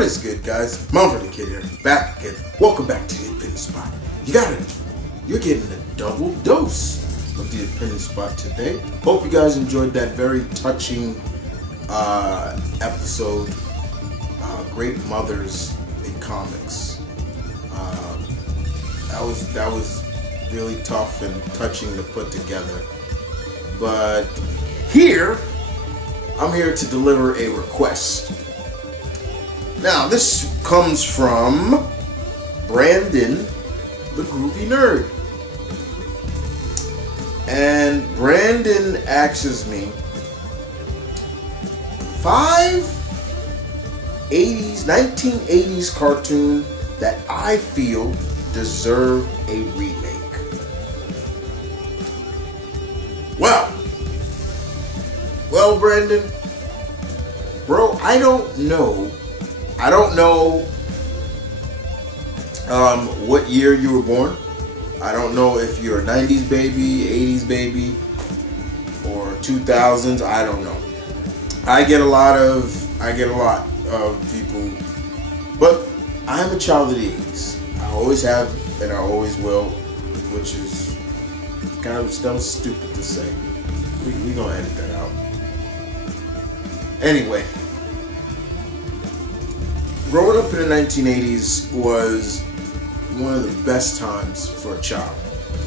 What is good, guys? TheMtVernonkid here, back again. Welcome back to the Opinion Spot. You're getting a double dose of the Opinion Spot today. Hope you guys enjoyed that very touching episode. Great mothers in comics. That was really tough and touching to put together. But I'm here to deliver a request. Now, this comes from Brandon, the Groovy Nerd. And Brandon asks me 5 1980s cartoon that I feel deserve a remake. Well, Brandon, bro, I don't know what year you were born. I don't know if you're a 90s baby, 80s baby, or 2000s. I don't know. I get a lot of people, but I'm a child of the 80s. I always have and I always will, which is kind of stupid to say. We gonna edit that out. Anyway, growing up in the 1980s was one of the best times for a child.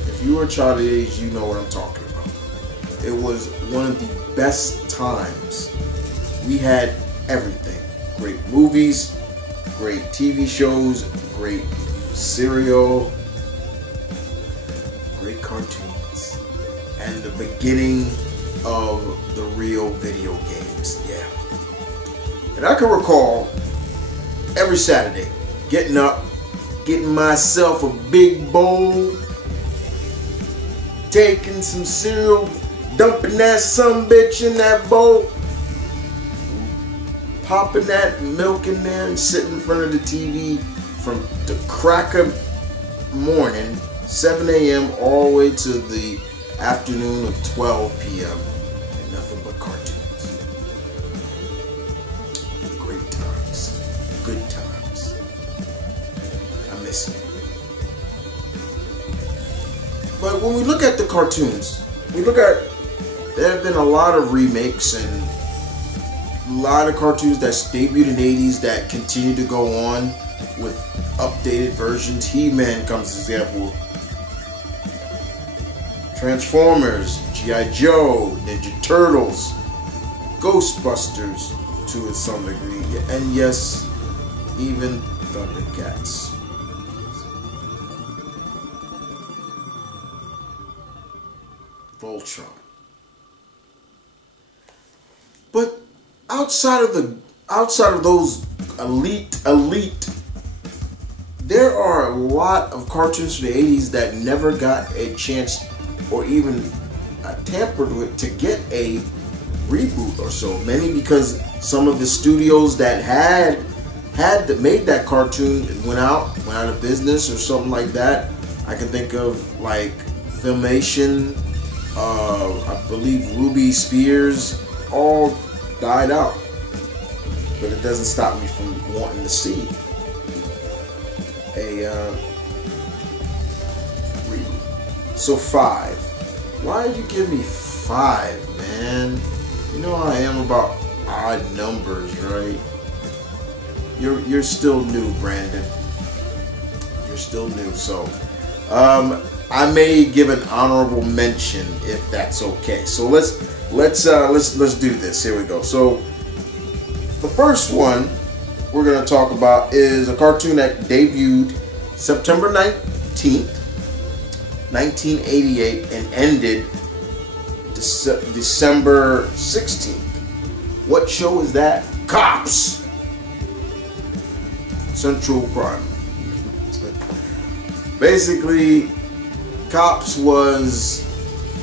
If you were a child of the 80s, you know what I'm talking about. It was one of the best times. We had everything. Great movies, great TV shows, great cereal, great cartoons, and the beginning of the real video games. Yeah. And I can recall every Saturday getting up, getting myself a big bowl, taking some cereal, dumping that sumbitch in that bowl, popping that milk in there, and sitting in front of the TV from the crack of morning, 7 a.m. all the way to the afternoon of 12 p.m. and nothing but cartoons. Great times. Good times. I miss it. But when we look at the cartoons, there have been a lot of remakes and a lot of cartoons that debuted in the 80s that continue to go on with updated versions. He-Man comes as an example. Transformers, G.I. Joe, Ninja Turtles, Ghostbusters to some degree, and yes, even Thundercats. Voltron. But outside of those elite, there are a lot of cartoons from the 80s that never got a chance or even tampered with to get a reboot or so. Many because some of the studios that had made that cartoon went out of business or something like that. I can think of like Filmation, I believe Ruby Spears, all died out. But it doesn't stop me from wanting to see a reboot. So 5. Why did you give me 5, man? You know how I am about odd numbers, right? You're still new, Brandon. You're still new, so I may give an honorable mention if that's okay. So let's do this. Here we go. So the first one we're gonna talk about is a cartoon that debuted September 19th, 1988, and ended December 16th. What show is that? Cops! Central Crime. Basically, Cops was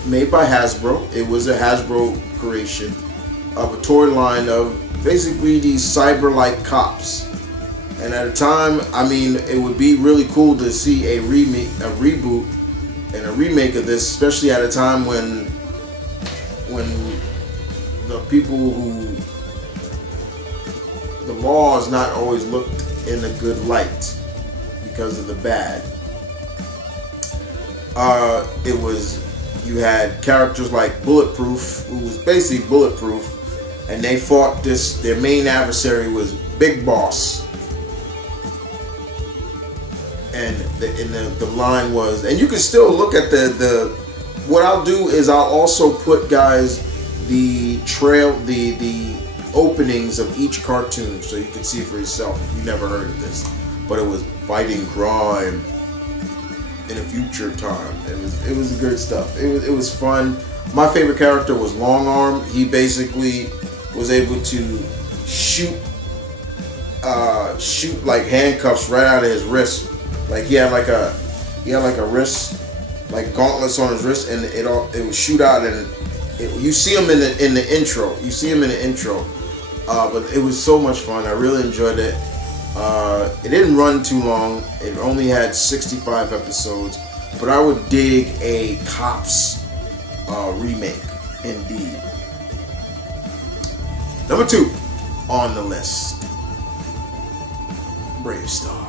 made by Hasbro. It was a Hasbro creation of a toy line of basically these cyber-like cops. And at a time, I mean, it would be really cool to see a reboot and a remake of this, especially at a time when the people who, the law is not always looked in a good light because of the bad. You had characters like Bulletproof, who was basically bulletproof, and they fought their main adversary was Big Boss. And the line was, and you can still look at what I'll do is I'll also put, guys, the openings of each cartoon so you can see for yourself if you never heard of this. But it was fighting crime in a future time. It was good stuff. It was fun. My favorite character was Long Arm. He basically was able to shoot like handcuffs right out of his wrist. Like he had like a wrist, like gauntlets on his wrist, and it would shoot out, and you see him in the intro. You see him in the intro. But it was so much fun. I really enjoyed it. It didn't run too long. It only had 65 episodes. But I would dig a Cops remake, indeed. Number 2 on the list, Brave Star.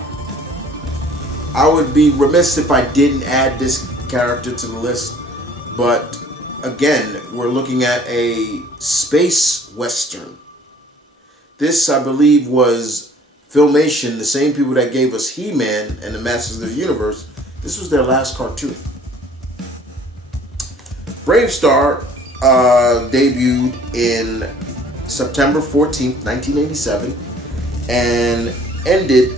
I would be remiss if I didn't add this character to the list. But again, we're looking at a space western. This, I believe, was Filmation, the same people that gave us He-Man and the Masters of the Universe. This was their last cartoon. Brave Star debuted in September 14th, 1987, and ended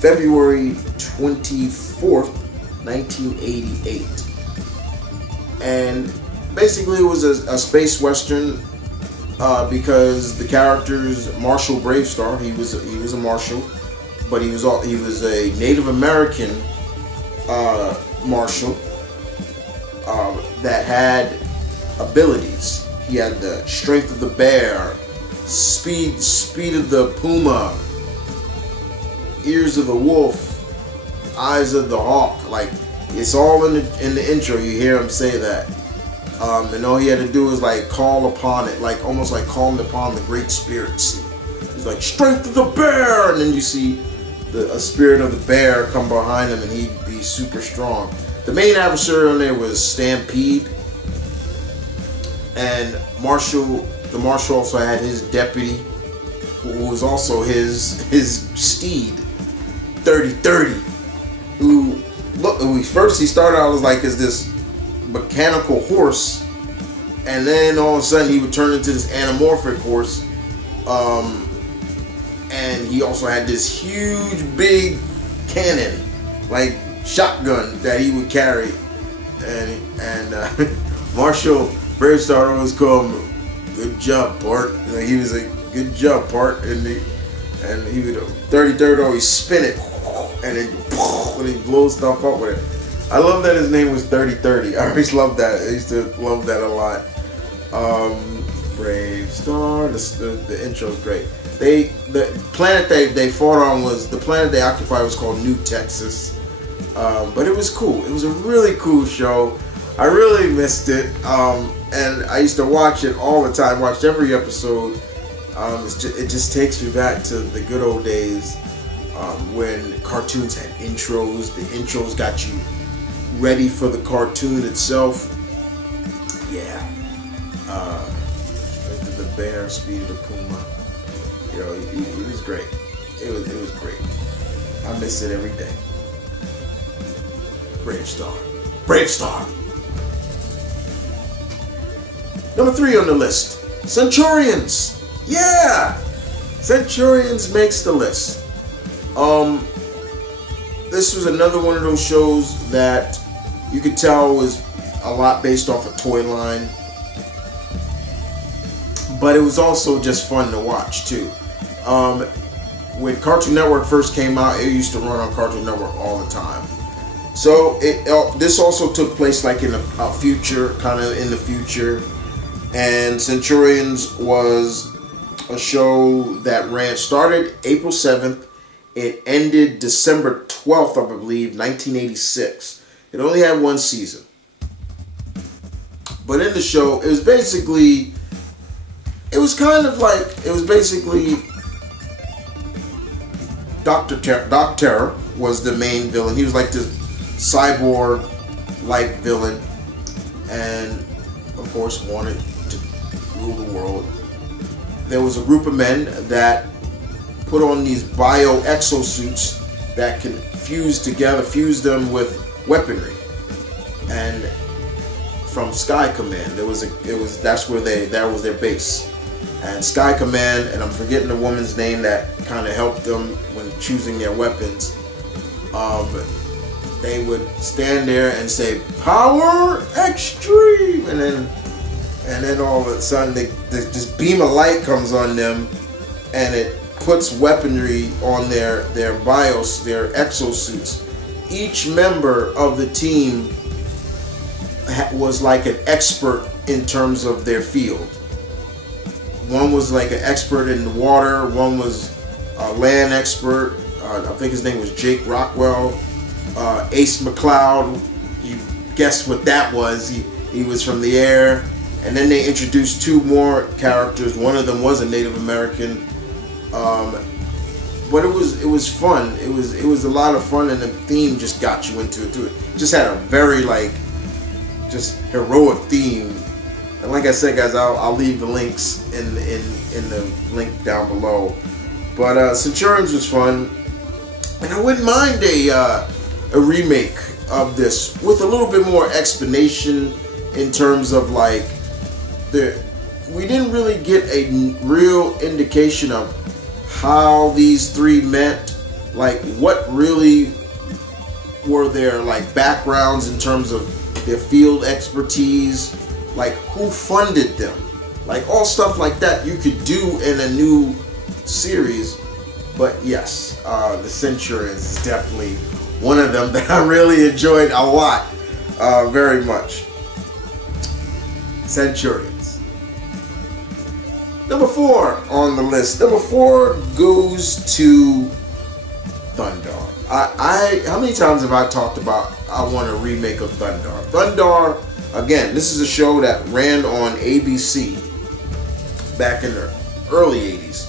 February 24th, 1988. And basically it was a space western, because the characters, Marshall Bravestar, he was a marshal, but he was a Native American marshal that had abilities. He had the strength of the bear, speed of the puma, ears of the wolf, eyes of the hawk. Like, it's all in the intro. You hear him say that. And all he had to do was like call upon it, like almost like calling upon the great spirits. He's like, strength of the bear, and then you see a spirit of the bear come behind him, and he'd be super strong. The main adversary on there was Stampede, and the marshal also had his deputy, who was also his steed, 3030, who first he started out as this mechanical horse, and then all of a sudden he would turn into this anamorphic horse, and he also had this huge big cannon, like shotgun, that he would carry, and Marshall Bravestar always called him "good job, Bart." Like, he was like, "Good job, Bart," and he would 30-30 always spin it, and then he blows stuff up with it. I love that his name was 3030. I always loved that. I used to love that a lot. Brave Star. The intro is great. The planet they fought on was, the planet they occupied was called New Texas. But it was cool. It was a really cool show. I really missed it. And I used to watch it all the time. Watched every episode. It just takes me back to the good old days when cartoons had intros. The intros got you ready for the cartoon itself. Yeah. Strength of the bear, speed of the puma. You know, it was great. It was great. I miss it every day. Brave Star. Brave Star. Number 3 on the list, Centurions. Yeah, Centurions makes the list. This was another one of those shows that you could tell was a lot based off a toy line, but it was also just fun to watch too. When Cartoon Network first came out, it used to run on Cartoon Network all the time. So this also took place like in a future, kind of in the future, and Centurions was a show that started April 7th. It ended December 12th, I believe, 1986. It only had 1 season. But in the show, it was basically Doc Terror was the main villain. He was like this cyborg-like villain, and of course wanted to rule the world. There was a group of men that put on these bio exosuits that can fuse together, fuse them with weaponry. And from Sky Command, that was their base. And Sky Command, and I'm forgetting the woman's name that kind of helped them when choosing their weapons. They would stand there and say, "Power Extreme," and then all of a sudden this beam of light comes on them, and it puts weaponry on their bios, their exosuits. Each member of the team was like an expert in terms of their field. One was like an expert in the water, one was a land expert. I think his name was Jake Rockwell. Ace McCloud, you guessed what that was. He was from the air. And then they introduced two more characters. One of them was a Native American. But it was fun. It was a lot of fun, and the theme just got you into it too. It just had a very just heroic theme. And like I said, guys, I'll leave the links in the link down below. But Centurions was fun, and I wouldn't mind a remake of this with a little bit more explanation in terms of we didn't really get a real indication of how these three met, like what really were their backgrounds in terms of their field expertise, like who funded them, like all stuff like that you could do in a new series. But yes, the Centurions is definitely one of them that I really enjoyed a lot, very much. Centurions. Number 4 on the list. Number 4 goes to Thundar. How many times have I talked about I want a remake of Thundar? Thundar, again, this is a show that ran on ABC back in the early 80s.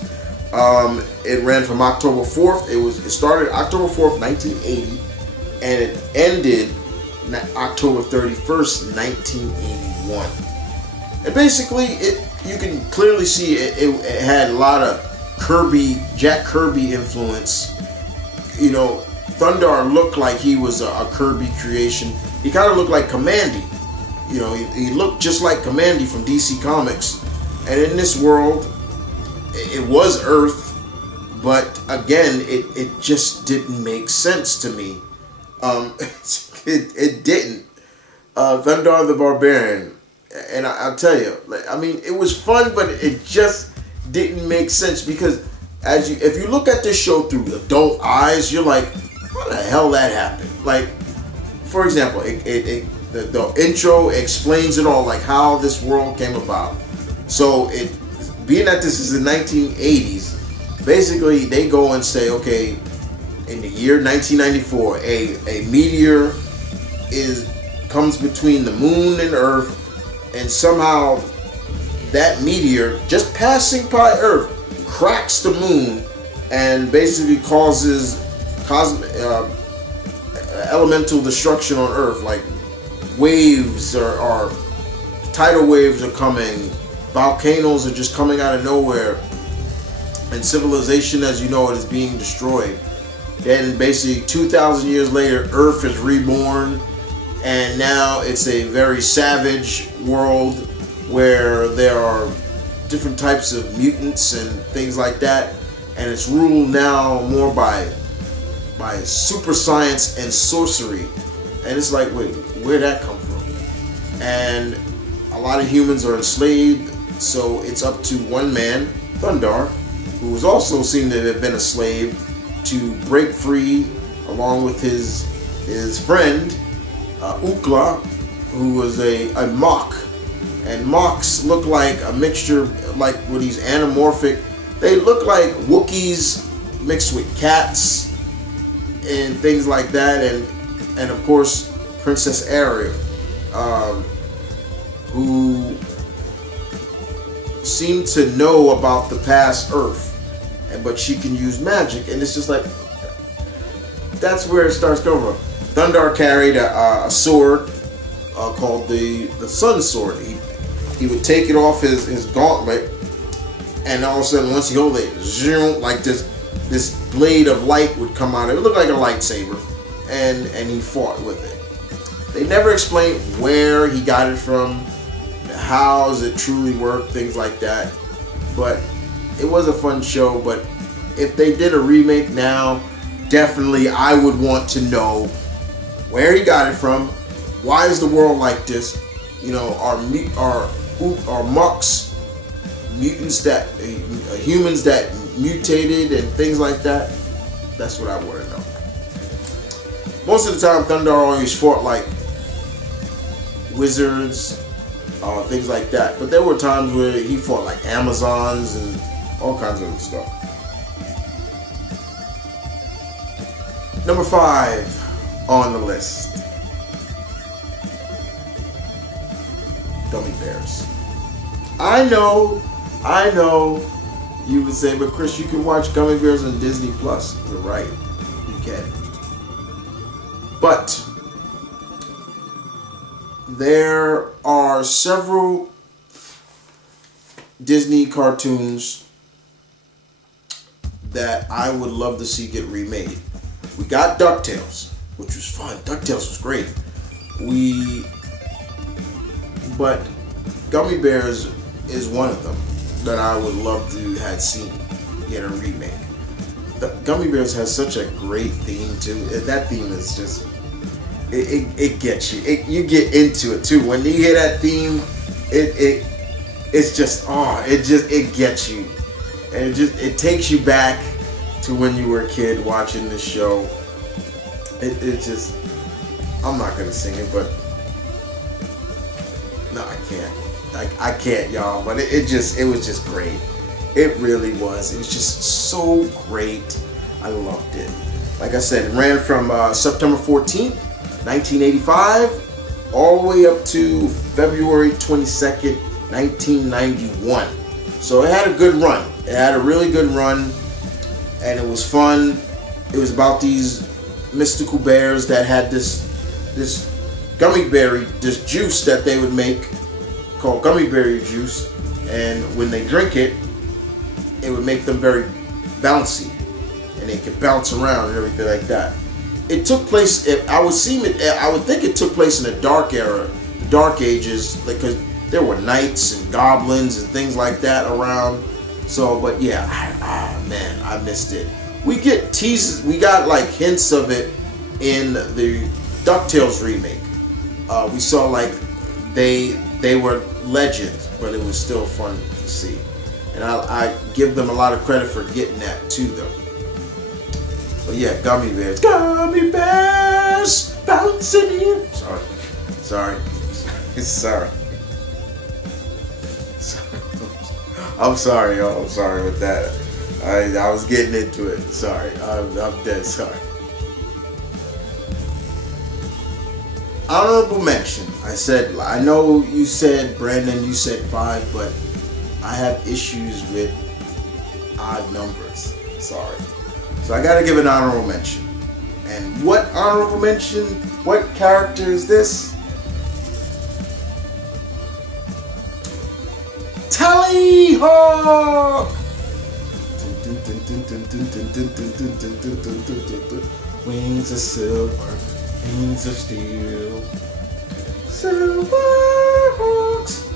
It ran from October 4th. It started October 4th, 1980, and it ended October 31st, 1981. And basically, you can clearly see it had a lot of Jack Kirby influence. You know, Thundar looked like he was a Kirby creation. He kind of looked like Commandy. You know, he looked just like Commandy from DC Comics. And in this world, it was Earth, but again, it just didn't make sense to me. It didn't. Thundar the Barbarian. And I'll tell you, I mean, it was fun, but it just didn't make sense because if you look at this show through adult eyes, you're like, how the hell that happened? Like, for example, the intro explains it all, like how this world came about. So being that this is the 1980s, basically they go and say, okay, in the year 1994, a meteor comes between the moon and Earth. And somehow that meteor, just passing by Earth, cracks the moon and basically causes elemental destruction on Earth. Like waves are tidal waves are coming, volcanoes are just coming out of nowhere, and civilization as you know it is being destroyed. Then basically 2,000 years later, Earth is reborn. And now it's a very savage world where there are different types of mutants and things like that. And it's ruled now more by super science and sorcery. And it's like, wait, where'd that come from? And a lot of humans are enslaved. So it's up to one man, Thundar, who was also seen to have been a slave, to break free along with his friend, Ukla, who was a Mock. And Mocks look like a mixture, like with these anamorphic, they look like Wookiees mixed with cats and things like that. And of course Princess Ariel, who seemed to know about the past Earth, but she can use magic. And it's just like, that's where it starts coming from. Thundar carried a sword called the Sun Sword. He would take it off his gauntlet, and all of a sudden, once he held it, zoom, like this blade of light would come out. It would look like a lightsaber, and he fought with it. They never explained where he got it from, how does it truly work, things like that. But it was a fun show. But if they did a remake now, definitely I would want to know where he got it from. Why is the world like this? You know, are mucks mutants that humans that mutated and things like that? That's what I want to know. Most of the time, Thundar always fought like wizards, things like that. But there were times where he fought like Amazons and all kinds of other stuff. Number 5 on the list. Gummy bears. I know, you would say, but Chris, you can watch Gummy Bears on Disney Plus. You're right, you can. But there are several Disney cartoons that I would love to see get remade. We got DuckTales, which was fun. DuckTales was great. But Gummy Bears is one of them that I would love to have seen get a remake. The Gummy Bears has such a great theme too. That theme is just, it gets you. You get into it too. When you hear that theme, it's just, it gets you, and it takes you back to when you were a kid watching this show. It just, I'm not gonna sing it, but no, I can't. I can't, y'all. But it was just great. It really was. It was just so great. I loved it. Like I said, it ran from September 14th, 1985, all the way up to February 22nd, 1991. So it had a good run. It had a really good run, and it was fun. It was about these mystical bears that had this gummy berry, this juice that they would make called gummy berry juice, and when they drink it, it would make them very bouncy, and they could bounce around and everything like that. It took place, I would think it took place in the dark era, the dark ages, because there were knights and goblins and things like that around. So, but yeah, man, I missed it. We get teases, we got like hints of it in the DuckTales remake. We saw like they were legends, but it was still fun to see. And I give them a lot of credit for getting that to them. But yeah, Gummy Bears. Gummy Bears bouncing in. Sorry. I'm sorry, y'all. I'm sorry with that. I was getting into it. Sorry. I'm dead sorry. Honorable mention. I know you said, Brandon, you said 5, but I have issues with odd numbers. Sorry. So I gotta give an honorable mention. And what honorable mention? What character is this? Tallyhawk! Wings of silver, wings of steel, Silverhawks.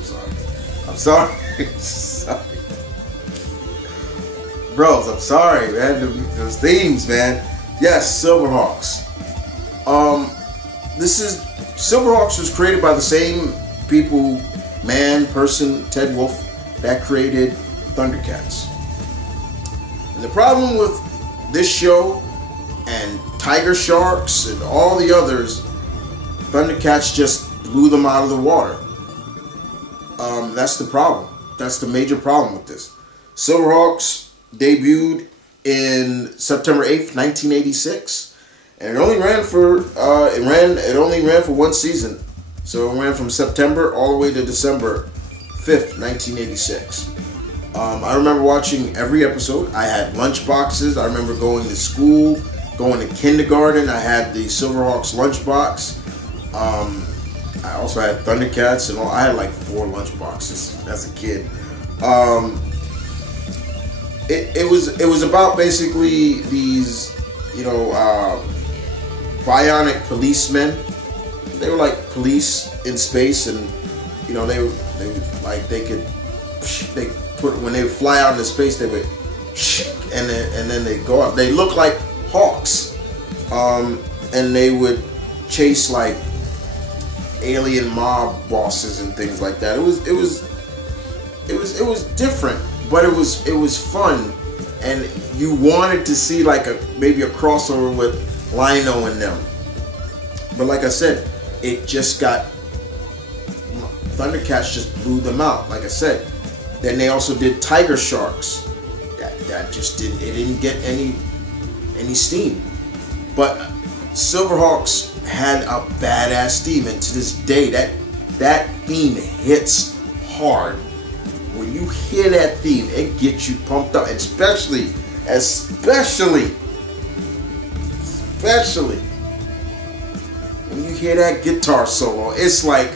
I'm sorry. Bros, I'm sorry, man. Those themes, man. Yes, Silverhawks. Silverhawks was created by the same people, Ted Wolf, that created Thundercats. And the problem with this show and Tiger Sharks and all the others, Thundercats just blew them out of the water. That's the problem. That's the major problem with this. Silverhawks debuted in September 8th, 1986, and it only ran for one season. So it ran from September all the way to December 5th, 1986. I remember watching every episode. I had lunch boxes. I remember going to school going to kindergarten, I had the Silverhawks lunchbox. I also had Thundercats and all. I had like 4 lunchboxes as a kid. It was about basically these, you know, bionic policemen. They were like police in space, and you know, they when they would fly out into space, they would and then they go up. They look like hawks, and they would chase like alien mob bosses and things like that. It was different, but it was fun, and you wanted to see like maybe a crossover with Lino and them. But like I said, it just got, Thundercats just blew them out. Like I said, then they also did Tiger Sharks. That just didn't get any steam. But Silverhawks had a badass theme, and to this day, that theme hits hard. When you hear that theme, it gets you pumped up, especially when you hear that guitar solo. It's like,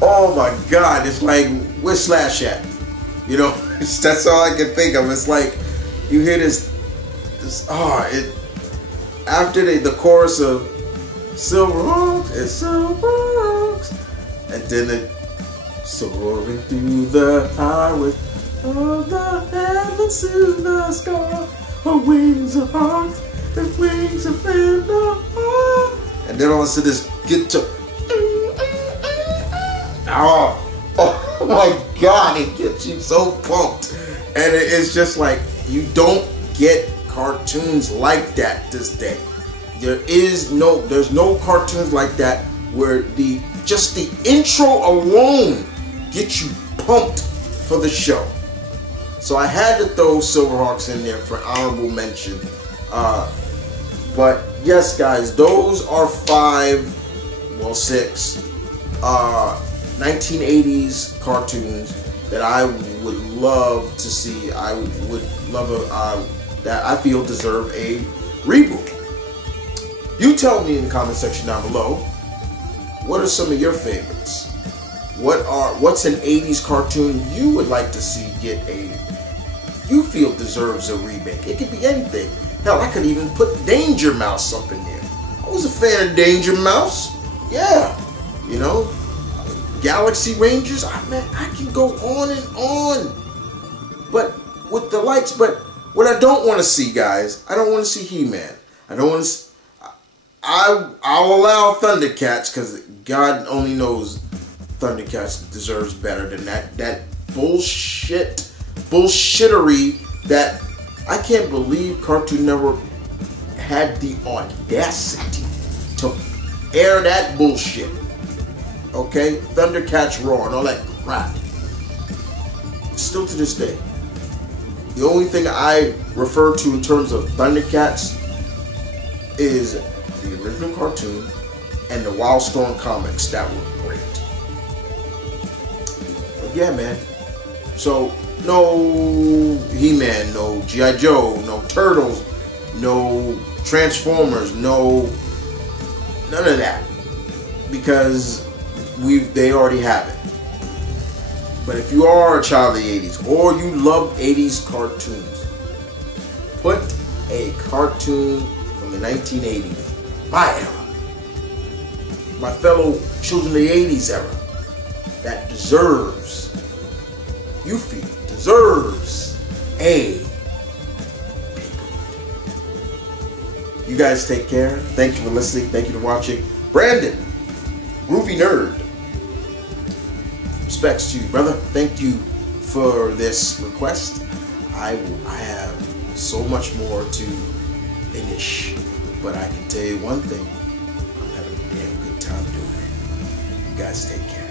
oh my God! It's like, where's Slash at? You know, that's all I can think of. It's like you hear this after the chorus of Silverhawks and Silverhawks, and then it soaring through the highways of the heavens to the sky, on wings of hawks and wings of thunder. And then on to this guitar. Oh my God, it gets you so pumped. And it's just like, you don't get cartoons like that this day. There's no cartoons like that where just the intro alone gets you pumped for the show. So I had to throw Silverhawks in there for honorable mention. But yes, guys, those are 6 1980s cartoons that I would love to see. I would love that I feel deserve a reboot. You tell me in the comment section down below, what are some of your favorites? What's an 80s cartoon you would like to see you feel deserves a remake? It could be anything. Hell, I could even put Danger Mouse up in there. I was a fan of Danger Mouse. Yeah, you know, Galaxy Rangers. I can go on and on. But with the likes, but what I don't want to see, guys, I don't want to see He-Man. I don't want to. I'll allow Thundercats, because God only knows Thundercats deserves better than that. That bullshittery that I can't believe Cartoon Network had the audacity to air that bullshit. Okay? Thundercats Raw and all that crap. Still to this day, the only thing I refer to in terms of Thundercats is the original cartoon and the Wildstorm comics that were great. But yeah, man. So, no He-Man, no G.I. Joe, no Turtles, no Transformers, none of that. Because they already have it. But if you are a child of the 80s, or you love 80s cartoons, put a cartoon from the 1980s, my era, my fellow children of the 80s era, that deserves a reboot. You guys take care. Thank you for listening. Thank you for watching. Brandon, Groovy Nerd. Respects to you, brother. Thank you for this request. I have so much more to finish, but I can tell you one thing. I'm having a damn good time doing it. You guys take care.